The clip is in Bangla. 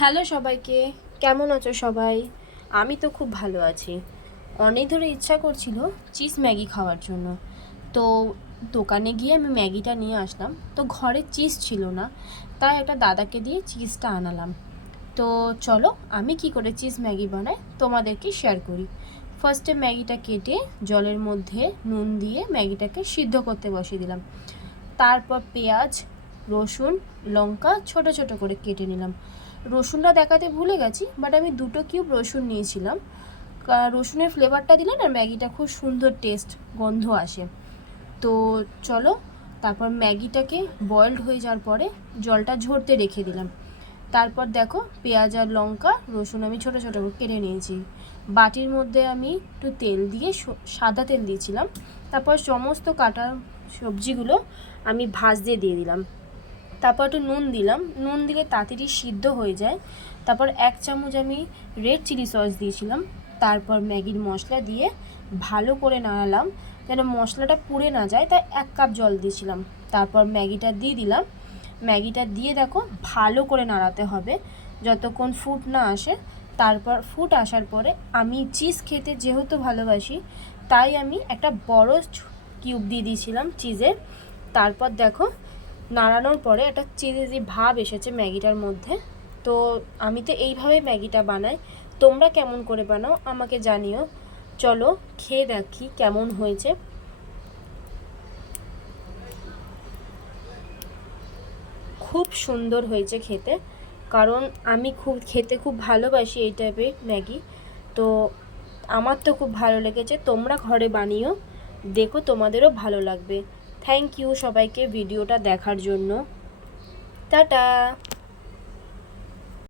হ্যালো সবাইকে, কেমন আছো সবাই? আমি তো খুব ভালো আছি। অনেক ধরে ইচ্ছা করছিল চিজ ম্যাগি খাওয়ার জন্য। তো দোকানে গিয়ে আমি ম্যাগিটা নিয়ে আসলাম। তো ঘরে চিজ ছিল না, তাই একটা দাদাকে দিয়ে চিজটা আনালাম। তো চলো আমি কি করে চিজ ম্যাগি বানাই তোমাদেরকে শেয়ার করি। ফার্স্টে ম্যাগিটা কেটে জলের মধ্যে নুন দিয়ে ম্যাগিটাকে সিদ্ধ করতে বসিয়ে দিলাম। তারপর পেঁয়াজ, রসুন, লঙ্কা ছোট ছোট করে কেটে নিলাম। রসুনটা দেখাতে ভুলে গেছি, বাট আমি 2 কিউব রসুন নিয়েছিলাম। রসুনের ফ্লেভারটা দিলে না ম্যাগিটা খুব সুন্দর টেস্ট, গন্ধ আসে। তো চলো, তারপর ম্যাগিটাকে বয়েলড হয়ে যাওয়ার পরে জলটা ঝরতে রেখে দিলাম। তারপর দেখো পেঁয়াজ আর লঙ্কা রসুন আমি ছোট ছোট করে কেটে নিয়েছি। বাটির মধ্যে আমি একটু তেল দিয়ে সাদা তেল দিয়েছিলাম। তারপর সমস্ত কাটা সবজিগুলো আমি দিয়ে দিয়ে দিলাম। তারপর একটু নুন দিলাম, নুন দিলে তাড়াতাড়ি সিদ্ধ হয়ে যায়। তারপর 1 চামচ আমি রেড চিলি সস দিয়েছিলাম। তারপর ম্যাগির মশলা দিয়ে ভালো করে নাড়ালাম, যেন মশলাটা পুড়ে না যায়, তাই 1 কাপ জল দিয়েছিলাম। তারপর ম্যাগিটা দিয়ে দিলাম। ম্যাগিটা দিয়ে দেখো ভালো করে নাড়াতে হবে যতক্ষণ ফুট না আসে। তারপর ফুট আসার পরে আমি চিজ খেতে যেহেতু ভালোবাসি, তাই আমি একটা বড় কিউব দিয়ে দিয়েছিলাম চিজের। তারপর দেখো নাড়ানোর পরে একটা চিজি ভাব এসেছে ম্যাগিটার মধ্যে। তো আমি তো এইভাবে ম্যাগিটা বানাই, তোমরা কেমন করে বানাও আমাকে জানিও। চলো খেয়ে দেখি কেমন হয়েছে। খুব সুন্দর হয়েছে খেতে, কারণ আমি খেতে খুব ভালোবাসি এই টাইপের ম্যাগি। তো আমার তো খুব ভালো লেগেছে, তোমরা ঘরে বানিও, দেখো তোমাদেরও ভালো লাগবে। থ্যাংক ইউ সবাইকে ভিডিওটা দেখার জন্য। টাটা।